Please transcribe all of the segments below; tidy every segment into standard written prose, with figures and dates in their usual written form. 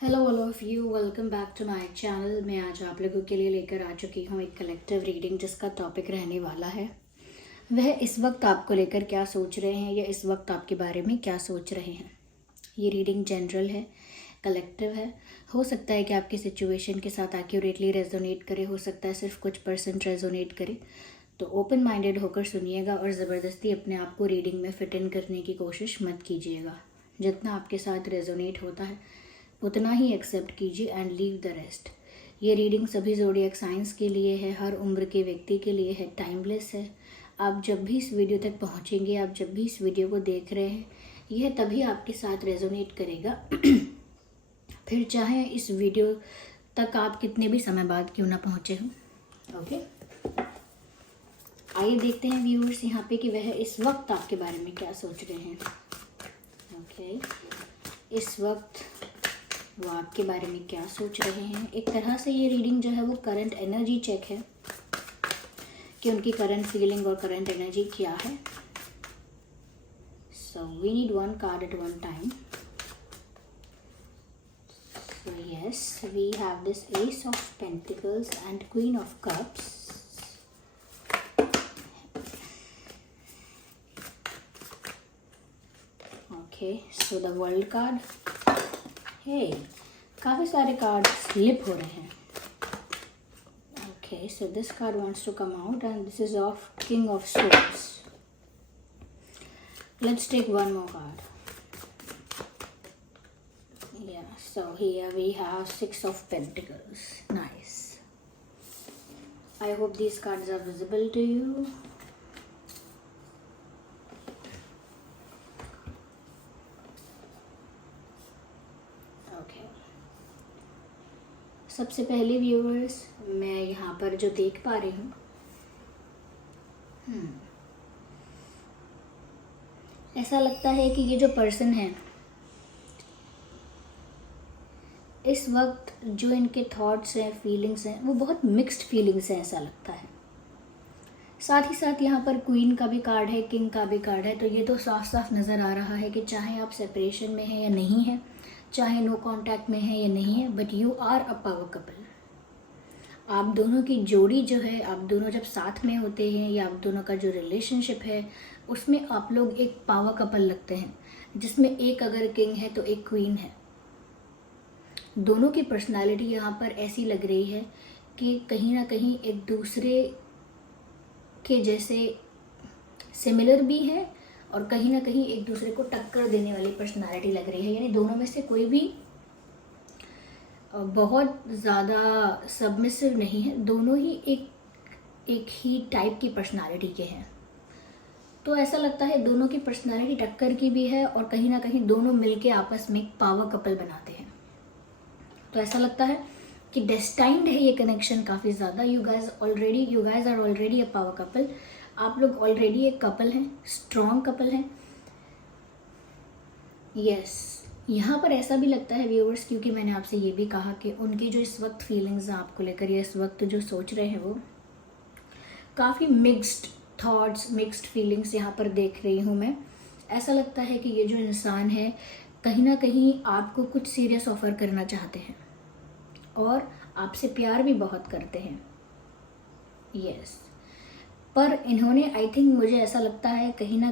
Hello all of you, welcome back to my channel. मैं आज आप लोगों के लिए लेकर आ चुकी हूँ एक कलेक्टिव रीडिंग जिसका टॉपिक रहने वाला है वह इस वक्त आपको लेकर क्या सोच रहे हैं या इस वक्त आपके बारे में क्या सोच रहे हैं। ये रीडिंग जनरल है, कलेक्टिव है। हो सकता है कि आपकी सिचुएशन के साथ एक्यूरेटली रेजोनेट करे, हो सकता है सिर्फ कुछ परसेंट रेजोनेट करे। तो ओपन माइंडेड होकर सुनिएगा और ज़बरदस्ती अपने आप को रीडिंग में फिट इन करने की कोशिश मत कीजिएगा। जितना आपके साथ रेजोनेट होता है उतना ही एक्सेप्ट कीजिए एंड लीव द रेस्ट। ये रीडिंग सभी ज़ोडिएक साइंस के लिए है, हर उम्र के व्यक्ति के लिए है, टाइमलेस है। आप जब भी इस वीडियो तक पहुंचेंगे, आप जब भी इस वीडियो को देख रहे हैं, यह तभी आपके साथ रेजोनेट करेगा। फिर चाहे इस वीडियो तक आप कितने भी समय बाद क्यों ना पहुंचे हों। ओके, आइए देखते हैं व्यूअर्स यहाँ पे कि वह इस वक्त आपके बारे में क्या सोच रहे हैं। ओके, इस वक्त वो आपके बारे में क्या सोच रहे हैं। एक तरह से ये रीडिंग जो है वो करंट एनर्जी चेक है कि उनकी करंट फीलिंग और करंट एनर्जी क्या है। So we need one card at one time. So yes, we have this ace of pentacles and queen of cups. Okay, so the world card. Hey, काफ़ी सारे card slip हो रहे हैं। Okay, so this card wants to come out and this is of King of Swords. Let's take one more card. Yeah, so here we have Six of Pentacles. Nice. I hope these cards are visible to you. Okay. सबसे पहले viewers, मैं यहाँ पर जो देख पा रही हूँ, ऐसा लगता है कि ये जो पर्सन है इस वक्त जो इनके थॉट्स हैं, फीलिंग्स हैं, वो बहुत मिक्स्ड फीलिंग्स हैं ऐसा लगता है। साथ ही साथ यहाँ पर क्वीन का भी कार्ड है, किंग का भी कार्ड है। तो ये तो साफ साफ नज़र आ रहा है कि चाहे आप सेपरेशन में हैं या नहीं हैं, चाहे नो कांटेक्ट में है या नहीं है, but you are a power couple. आप दोनों की जोड़ी जो है, आप दोनों जब साथ में होते हैं या आप दोनों का जो रिलेशनशिप है उसमें आप लोग एक पावर कपल लगते हैं, जिसमें एक अगर किंग है तो एक क्वीन है। दोनों की पर्सनालिटी यहाँ पर ऐसी लग रही है कि कहीं ना कहीं एक दूसरे के जैसे सिमिलर भी है और कहीं ना कहीं एक दूसरे को टक्कर देने वाली पर्सनालिटी लग रही है। यानी दोनों में से कोई भी बहुत ज़्यादा सबमिसिव नहीं है, दोनों ही एक ही टाइप की पर्सनालिटी के हैं। तो ऐसा लगता है दोनों की पर्सनालिटी टक्कर की भी है और कहीं ना कहीं दोनों मिलके आपस में एक पावर कपल बनाते हैं। तो ऐसा लगता है कि डेस्टाइंड है ये कनेक्शन काफ़ी ज़्यादा। You guys are already a power couple. आप लोग ऑलरेडी एक कपल हैं, स्ट्रॉन्ग कपल हैं। यस, यहाँ पर ऐसा भी लगता है व्यूअर्स, क्योंकि मैंने आपसे ये भी कहा कि उनकी जो इस वक्त फीलिंग्स हैं आपको लेकर या इस वक्त जो सोच रहे हैं वो काफ़ी मिक्स्ड थॉट्स, मिक्स्ड फीलिंग्स यहाँ पर देख रही हूँ मैं। ऐसा लगता है कि ये जो इंसान है कहीं ना कहीं आपको कुछ सीरियस ऑफर करना चाहते हैं और आपसे प्यार भी बहुत करते हैं। यस, पर इन्होंने आई थिंक, मुझे ऐसा लगता है कहीं ना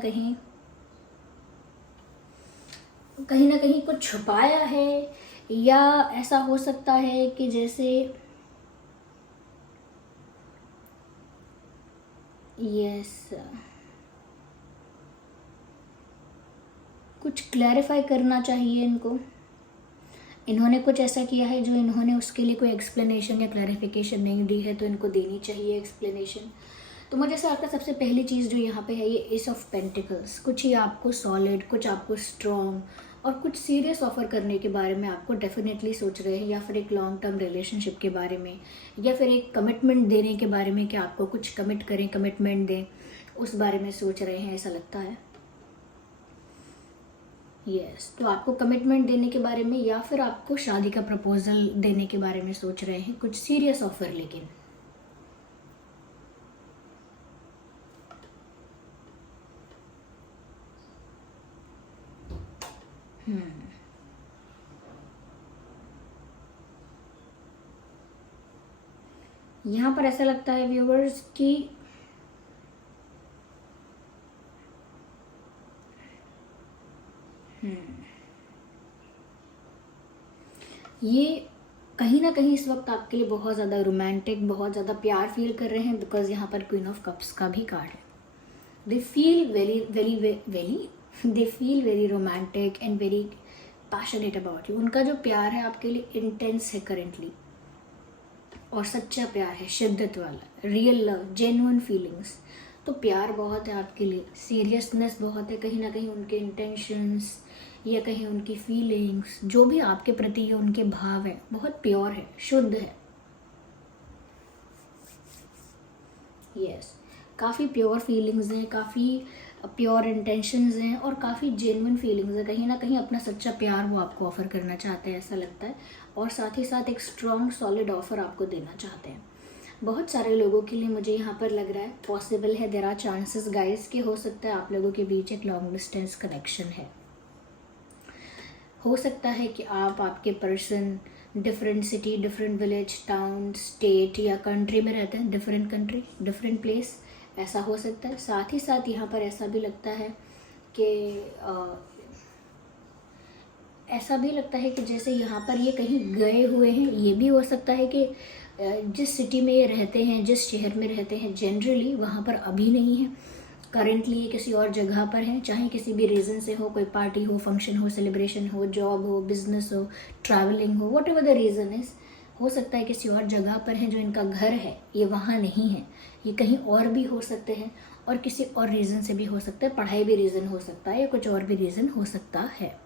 कहीं कुछ छुपाया है, या ऐसा हो सकता है कि जैसे यस, कुछ क्लैरिफाई करना चाहिए इनको। इन्होंने कुछ ऐसा किया है जो इन्होंने उसके लिए कोई एक्सप्लेनेशन या क्लैरिफिकेशन नहीं दी है, तो इनको देनी चाहिए एक्सप्लेनेशन। तो मुझे ऐसा लगता है सबसे पहली चीज़ जो यहाँ पे है ये एस ऑफ पेंटिकल्स। कुछ ही आपको सॉलिड, कुछ आपको स्ट्रॉन्ग और कुछ सीरियस ऑफर करने के बारे में आपको डेफिनेटली सोच रहे हैं, या फिर एक लॉन्ग टर्म रिलेशनशिप के बारे में, या फिर एक कमिटमेंट देने के बारे में कि आपको कुछ कमिट करें, कमिटमेंट दें, उस बारे में सोच रहे हैं ऐसा लगता है। यस, तो आपको कमिटमेंट देने के बारे में या फिर आपको शादी का प्रपोजल देने के बारे में सोच रहे हैं, कुछ सीरियस ऑफर। लेकिन यहाँ पर ऐसा लगता है व्यूअर्स कि ये कहीं ना कहीं इस वक्त आपके लिए बहुत ज़्यादा रोमांटिक, बहुत ज़्यादा प्यार फील कर रहे हैं, बिकॉज यहाँ पर क्वीन ऑफ कप्स का भी कार्ड है। They feel very very very they feel very romantic and very passionate about you. उनका जो प्यार है आपके लिए इंटेंस है करेंटली, और सच्चा प्यार है, शिद्दत वाला, रियल लव, जेन्युइन फीलिंग्स। तो प्यार बहुत है आपके लिए, सीरियसनेस बहुत है, कहीं ना कहीं उनके इंटेंशंस या कहीं उनकी फीलिंग्स जो भी आपके प्रति है, उनके भाव है, बहुत प्योर है, शुद्ध है। यस, काफ़ी प्योर फीलिंग्स हैं, काफ़ी प्योर इंटेंशंस हैं और काफ़ी जेन्युइन फीलिंग्स है। कहीं ना कहीं अपना सच्चा प्यार वो आपको ऑफ़र करना चाहते हैं, ऐसा लगता है, और साथ ही साथ एक स्ट्रॉन्ग सॉलिड ऑफ़र आपको देना चाहते हैं। बहुत सारे लोगों के लिए मुझे यहाँ पर लग रहा है, पॉसिबल है, देयर आर चांसेस गाइस कि हो सकता है आप लोगों के बीच एक लॉन्ग डिस्टेंस कनेक्शन है। हो सकता है कि आपके person different city, different village, town, state या कंट्री में रहते हैं, डिफरेंट कंट्री, डिफरेंट प्लेस, ऐसा हो सकता है। साथ ही साथ यहाँ पर ऐसा भी लगता है कि ऐसा भी लगता है कि जैसे यहाँ पर ये कहीं गए हुए हैं। ये भी हो सकता है कि जिस सिटी में ये रहते हैं, जिस शहर में रहते हैं, जनरली वहाँ पर अभी नहीं है, करेंटली ये किसी और जगह पर है, चाहे किसी भी रीज़न से हो, कोई पार्टी हो, फंक्शन हो, सेलिब्रेशन हो, जॉब हो, बिजनेस हो, ट्रैवलिंग हो, what ever the reason is. हो सकता है किसी और जगह पर है, जो इनका घर है ये वहाँ नहीं है, ये कहीं और भी हो सकते हैं, और किसी और रीज़न से भी हो सकता है, पढ़ाई भी रीज़न हो सकता है या कुछ और भी रीज़न हो सकता है।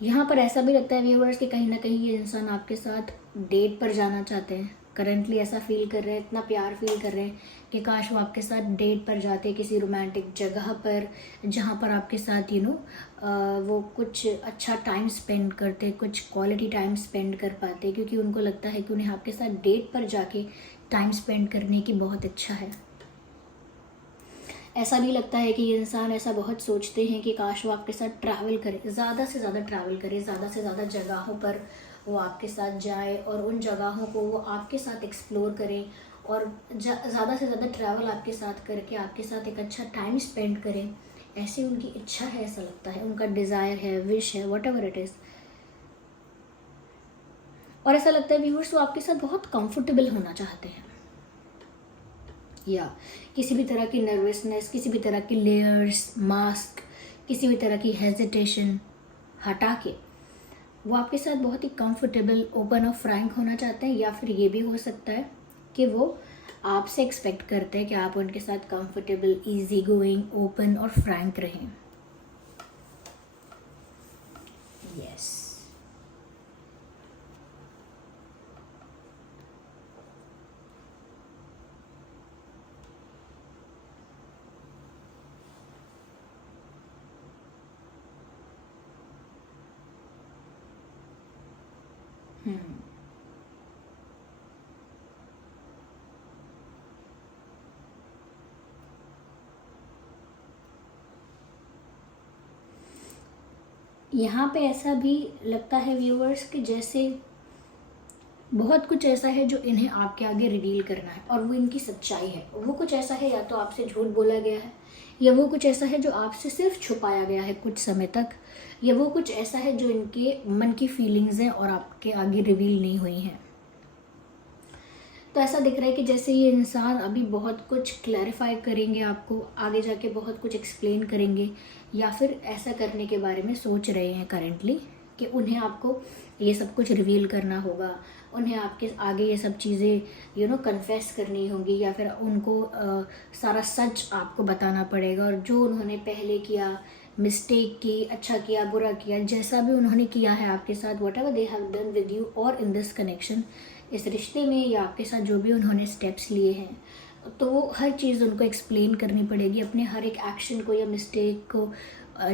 यहाँ पर ऐसा भी लगता है व्यूअर्स कि कहीं ना कहीं ये इंसान आपके साथ डेट पर जाना चाहते हैं, करंटली ऐसा फील कर रहे हैं, इतना प्यार फील कर रहे हैं कि काश वो आपके साथ डेट पर जाते, किसी रोमांटिक जगह पर जहाँ पर आपके साथ वो कुछ अच्छा टाइम स्पेंड करते, कुछ क्वालिटी टाइम स्पेंड कर पाते, क्योंकि उनको लगता है कि उन्हें आपके साथ डेट पर जाके टाइम स्पेंड करने की बहुत इच्छा है। ऐसा भी लगता है कि ये इंसान ऐसा बहुत सोचते हैं कि काश वो आपके साथ ट्रैवल करे, ज़्यादा से ज़्यादा ट्रैवल करे, ज़्यादा से ज़्यादा जगहों पर वो आपके साथ जाए और उन जगहों को वो आपके साथ एक्सप्लोर करें, और ज़्यादा से ज़्यादा ट्रैवल आपके साथ करके आपके साथ एक अच्छा टाइम स्पेंड करें। ऐसी उनकी इच्छा है, ऐसा लगता है, उनका डिज़ायर है, विश है, वट एवर इट इज़। और ऐसा लगता है व्यूअर्स वो आपके साथ बहुत कंफर्टेबल होना चाहते हैं, या किसी भी तरह की नर्वसनेस, किसी भी तरह की लेयर्स, मास्क, किसी भी तरह की हेजिटेशन हटा के वो आपके साथ बहुत ही कंफर्टेबल, ओपन और फ्रैंक होना चाहते हैं। या फिर ये भी हो सकता है कि वो आपसे एक्सपेक्ट करते हैं कि आप उनके साथ कंफर्टेबल, इजी गोइंग, ओपन और फ्रैंक रहें। यस, यहाँ पे ऐसा भी लगता है व्यूअर्स कि जैसे बहुत कुछ ऐसा है जो इन्हें आपके आगे रिवील करना है, और वो इनकी सच्चाई है। वो कुछ ऐसा है, या तो आपसे झूठ बोला गया है, या वो कुछ ऐसा है जो आपसे सिर्फ छुपाया गया है कुछ समय तक, या वो कुछ ऐसा है जो इनके मन की फीलिंग्स हैं और आपके आगे रिवील नहीं हुई हैं। तो ऐसा दिख रहा है कि जैसे ये इंसान अभी बहुत कुछ क्लैरिफाई करेंगे, आपको आगे जाके बहुत कुछ एक्सप्लेन करेंगे, या फिर ऐसा करने के बारे में सोच रहे हैं करेंटली कि उन्हें आपको ये सब कुछ रिवील करना होगा, उन्हें आपके आगे ये सब चीज़ें कन्फेस करनी होंगी, या फिर उनको सारा सच आपको बताना पड़ेगा। और जो उन्होंने पहले किया, मिस्टेक की, अच्छा किया, बुरा किया, जैसा भी उन्होंने किया है आपके साथ, what ever they have done with you और इन दिस कनेक्शन, इस रिश्ते में या आपके साथ जो भी उन्होंने स्टेप्स लिए हैं, तो वो हर चीज़ उनको एक्सप्लेन करनी पड़ेगी, अपने हर एक एक्शन को या मिस्टेक को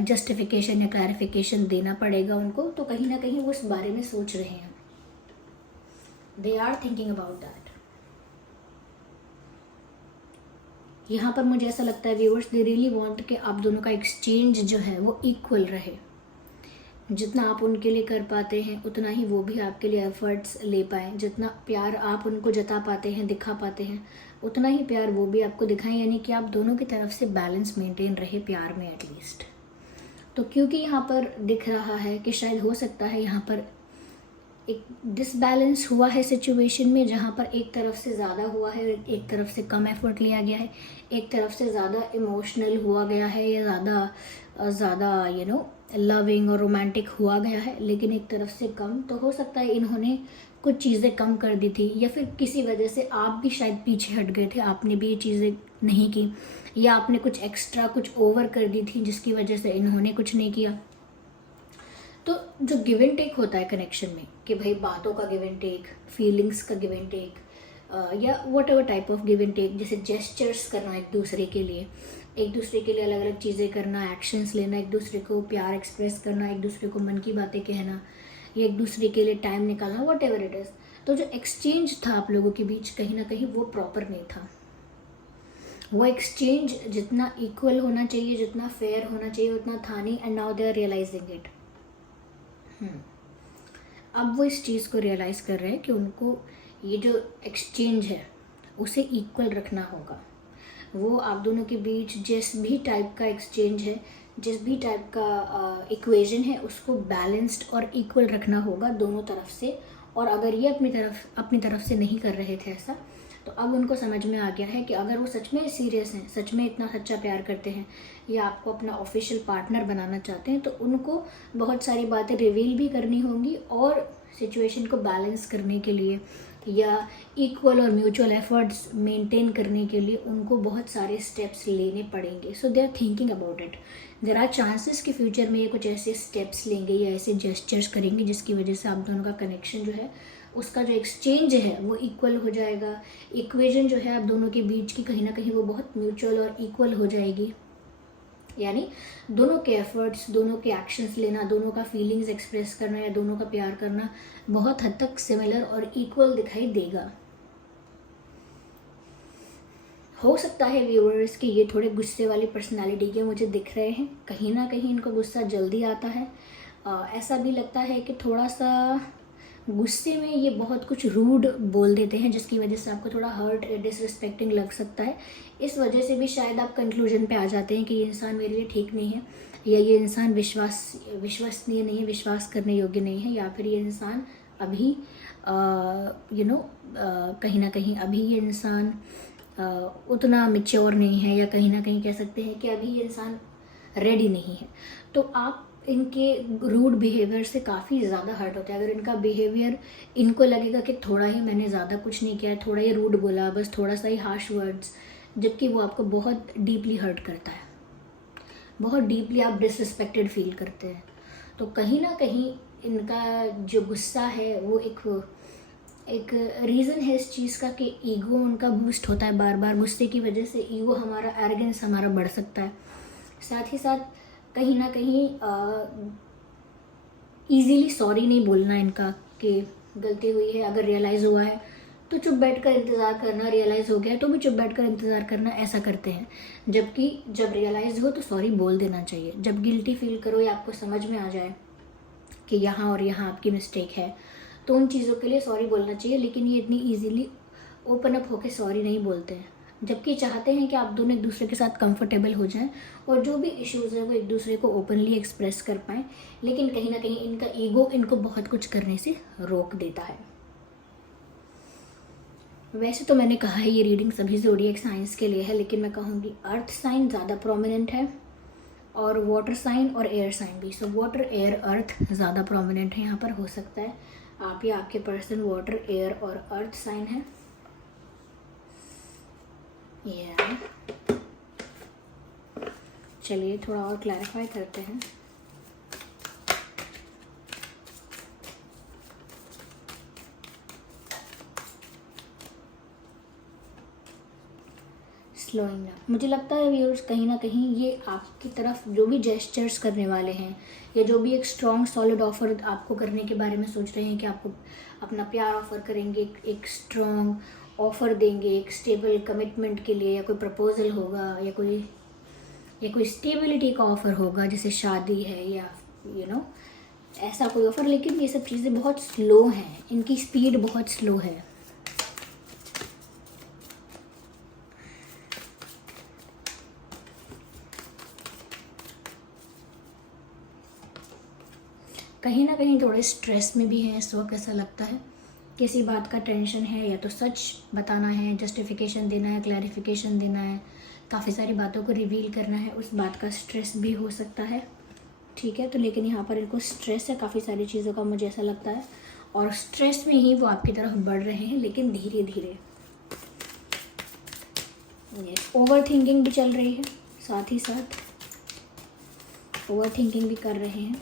जस्टिफिकेशन या क्लैरिफिकेशन देना पड़ेगा उनको। तो कहीं ना कहीं वो इस बारे में सोच रहे हैं, they are thinking about that. यहाँ पर मुझे ऐसा लगता है व्यूअर्स, दे रियली वांट कि आप दोनों का एक्सचेंज जो है वो इक्वल रहे, जितना आप उनके लिए कर पाते हैं उतना ही वो भी आपके लिए एफर्ट्स ले पाएँ। जितना प्यार आप उनको जता पाते हैं, दिखा पाते हैं, उतना ही प्यार वो भी आपको दिखाएँ, यानी कि आप दोनों की तरफ से बैलेंस मेंटेन रहे प्यार में एटलीस्ट। तो क्योंकि यहाँ पर दिख रहा है कि शायद हो सकता है यहाँ पर एक डिसबैलेंस हुआ है सिचुएशन में, जहाँ पर एक तरफ से ज़्यादा हुआ है, एक तरफ से कम एफर्ट लिया गया है, एक तरफ से ज़्यादा इमोशनल हुआ गया है या ज़्यादा लविंग और रोमांटिक हुआ गया है, लेकिन एक तरफ से कम। तो हो सकता है इन्होंने कुछ चीज़ें कम कर दी थी, या फिर किसी वजह से आप भी शायद पीछे हट गए थे, आपने भी ये चीज़ें नहीं की, या आपने कुछ एक्स्ट्रा कुछ ओवर कर दी थी जिसकी वजह से इन्होंने कुछ नहीं किया। तो जो गिव एंड टेक होता है कनेक्शन में, कि भाई बातों का गिव एंड टेक, फीलिंग्स का गिव एंड टेक, या whatever type of give and take, जैसे जेस्चर्स करना एक दूसरे के लिए अलग अलग चीज़ें करना, एक्शंस लेना, एक दूसरे को प्यार एक्सप्रेस करना, एक दूसरे को मन की बातें कहना, या एक दूसरे के लिए टाइम निकालना, वट एवर इट इज़। तो जो एक्सचेंज था आप लोगों के बीच, कहीं ना कहीं वो प्रॉपर नहीं था। वो एक्सचेंज जितना इक्वल होना चाहिए, जितना फेयर होना चाहिए, उतना था नहीं, and now they are realising it. अब वो इस चीज़ को रियलाइज़ कर रहे हैं कि उनको ये जो एक्सचेंज है उसे इक्वल रखना होगा। वो आप दोनों के बीच जिस भी टाइप का एक्सचेंज है, जिस भी टाइप का इक्वेशन है, उसको बैलेंस्ड और इक्वल रखना होगा दोनों तरफ से। और अगर ये अपनी तरफ से नहीं कर रहे थे ऐसा, तो अब उनको समझ में आ गया है कि अगर वो सच में सीरियस हैं, सच में इतना सच्चा प्यार करते हैं, या आपको अपना ऑफिशियल पार्टनर बनाना चाहते हैं, तो उनको बहुत सारी बातें रिवील भी करनी होंगी, और सिचुएशन को बैलेंस करने के लिए या इक्वल और म्यूचुअल एफर्ट्स मेंटेन करने के लिए उनको बहुत सारे स्टेप्स लेने पड़ेंगे। So they are thinking about it. There are chances कि फ्यूचर में ये कुछ ऐसे स्टेप्स लेंगे या ऐसे जेस्चर्स करेंगे जिसकी वजह से आप दोनों का कनेक्शन जो है, उसका जो एक्सचेंज है वो इक्वल हो जाएगा। इक्वेशन जो है आप दोनों के बीच की कहीं ना कहीं वो बहुत म्यूचुअल और इक्वल हो जाएगी, यानी दोनों के एफर्ट्स, दोनों के एक्शंस लेना, दोनों का फीलिंग्स एक्सप्रेस करना या दोनों का प्यार करना बहुत हद तक सिमिलर और इक्वल दिखाई देगा। हो सकता है व्यूअर्स कि ये थोड़े गुस्से वाली पर्सनालिटी के मुझे दिख रहे हैं, कहीं ना कहीं इनको गुस्सा जल्दी आता है। ऐसा भी लगता है कि थोड़ा सा गुस्से में ये बहुत कुछ रूड बोल देते हैं, जिसकी वजह से आपको थोड़ा हर्ट, डिसरिस्पेक्टिंग लग सकता है। इस वजह से भी शायद आप कंक्लूजन पे आ जाते हैं कि ये इंसान मेरे लिए ठीक नहीं है, या ये इंसान विश्वसनीय नहीं है, विश्वास करने योग्य नहीं है, या फिर ये इंसान अभी कहीं ना कहीं अभी ये इंसान उतना मैच्योर नहीं है, या कहीं ना कहीं कह सकते हैं कि अभी ये इंसान रेडी नहीं है। तो आप इनके रूड बिहेवियर से काफ़ी ज़्यादा हर्ट होता है। अगर इनका बिहेवियर, इनको लगेगा कि थोड़ा ही मैंने ज़्यादा कुछ नहीं किया है, थोड़ा ही रूड बोला, बस थोड़ा सा ही हार्श वर्ड्स, जबकि वो आपको बहुत डीपली हर्ट करता है, बहुत डीपली आप डिसरिस्पेक्टेड फील करते हैं। तो कहीं ना कहीं इनका जो गुस्सा है वो एक रीज़न है इस चीज़ का कि ईगो उनका बूस्ट होता है बार बार। गुस्से की वजह से ईगो हमारा, एरोगेंस हमारा बढ़ सकता है। साथ ही साथ कहीं ना कहीं ईजीली सॉरी नहीं बोलना इनका, कि गलती हुई है, अगर रियलाइज़ हुआ है तो चुप बैठकर इंतज़ार करना, रियलाइज़ हो गया तो भी चुप बैठकर इंतज़ार करना, ऐसा करते हैं। जबकि जब रियलाइज़ हो तो सॉरी बोल देना चाहिए। जब गिल्टी फील करो या आपको समझ में आ जाए कि यहाँ और यहाँ आपकी मिस्टेक है, तो उन चीज़ों के लिए सॉरी बोलना चाहिए। लेकिन ये इतनी ईजीली ओपन अप होकर सॉरी नहीं बोलते हैं, जबकि चाहते हैं कि आप दोनों एक दूसरे के साथ कंफर्टेबल हो जाएं और जो भी इश्यूज़ हैं वो एक दूसरे को ओपनली एक्सप्रेस कर पाएँ। लेकिन कहीं ना कहीं इनका ईगो इनको बहुत कुछ करने से रोक देता है। वैसे तो मैंने कहा है ये रीडिंग सभी ज़ोडिएक साइंस के लिए है, लेकिन मैं कहूँगी अर्थ साइन ज़्यादा प्रोमिनेंट है और वाटर साइन और एयर साइन भी। सो वाटर, एयर, अर्थ ज़्यादा प्रोमिनेंट है यहाँ पर। हो सकता है आप या आपके पर्सन वाटर, एयर और अर्थ साइन है। चलिए थोड़ा और क्लैरिफाई करते हैं। स्लोइंग अप, मुझे लगता है व्यूअर्स कहीं ना कहीं ये आपकी तरफ जो भी जेस्चर्स करने वाले हैं, या जो भी एक स्ट्रॉन्ग सॉलिड ऑफर आपको करने के बारे में सोच रहे हैं कि आपको अपना प्यार ऑफर करेंगे, एक स्ट्रॉन्ग ऑफ़र देंगे एक स्टेबल कमिटमेंट के लिए, या कोई प्रपोजल होगा, या कोई स्टेबिलिटी का ऑफ़र होगा, जैसे शादी है या ऐसा कोई ऑफर, लेकिन ये सब चीज़ें बहुत स्लो हैं, इनकी स्पीड बहुत स्लो है। कहीं ना कहीं थोड़े स्ट्रेस में भी हैं इस वक्त, ऐसा लगता है किसी बात का टेंशन है, या तो सच बताना है, जस्टिफिकेशन देना है, क्लैरिफिकेशन देना है, काफ़ी सारी बातों को रिवील करना है, उस बात का स्ट्रेस भी हो सकता है। ठीक है, तो लेकिन यहाँ पर इनको स्ट्रेस है काफ़ी सारी चीज़ों का, मुझे ऐसा लगता है, और स्ट्रेस में ही वो आपकी तरफ बढ़ रहे हैं, लेकिन धीरे धीरे। ये ओवर थिंकिंग भी चल रही है, साथ ही साथ ओवर थिंकिंग भी कर रहे हैं।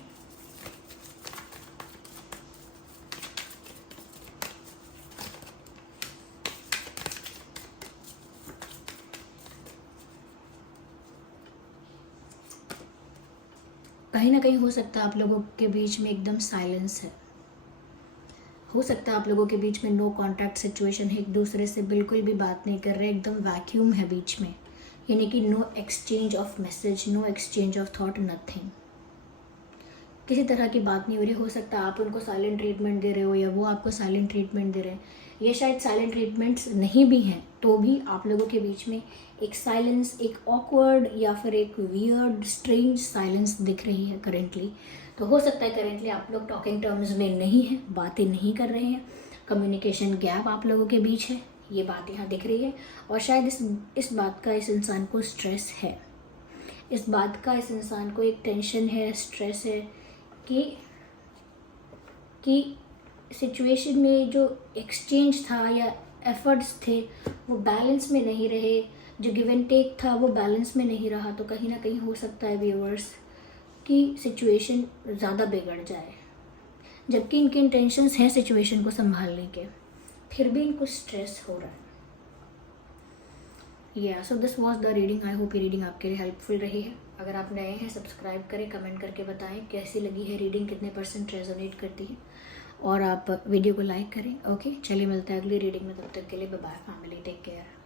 कहीं ना कहीं हो सकता है आप लोगों के बीच में एकदम साइलेंस है, हो सकता है आप लोगों के बीच में नो कांटेक्ट सिचुएशन है, एक दूसरे से बिल्कुल भी बात नहीं कर रहे, एकदम वैक्यूम है बीच में, यानी कि no exchange of message, no exchange of thought, nothing, किसी तरह की बात नहीं हो रही। हो सकता है आप उनको साइलेंट ट्रीटमेंट दे रहे हो, या वो आपको साइलेंट ट्रीटमेंट दे रहे हैं, ये शायद साइलेंट ट्रीटमेंट्स नहीं भी हैं, तो भी आप लोगों के बीच में एक साइलेंस, एक ऑकवर्ड या फिर एक वियर्ड स्ट्रेंज साइलेंस दिख रही है करेंटली। तो हो सकता है करेंटली आप लोग टॉकिंग टर्म्स में नहीं हैं, बातें नहीं कर रहे हैं, कम्युनिकेशन गैप आप लोगों के बीच है, ये बात यहाँ दिख रही है। और शायद इस बात का इस इंसान को स्ट्रेस है, इस बात का इस इंसान को एक टेंशन है, स्ट्रेस है कि सिचुएशन में जो एक्सचेंज था या एफर्ट्स थे वो बैलेंस में नहीं रहे, जो गिव एंड टेक था वो बैलेंस में नहीं रहा। तो कहीं ना कहीं हो सकता है व्यूअर्स कि सिचुएशन ज़्यादा बिगड़ जाए, जबकि इनके इंटेंशंस हैं सिचुएशन को संभालने के, फिर भी इनको स्ट्रेस हो रहा है। So this was the reading. I hope ये रीडिंग आपके लिए हेल्पफुल रही है। अगर आप नए हैं सब्सक्राइब करें, कमेंट करके बताएं कैसी लगी है रीडिंग, कितने % रेजोनेट करती है, और आप वीडियो को लाइक करें। ओके, चलिए मिलते हैं अगली रीडिंग में, तब तक के लिए bye bye family, take care.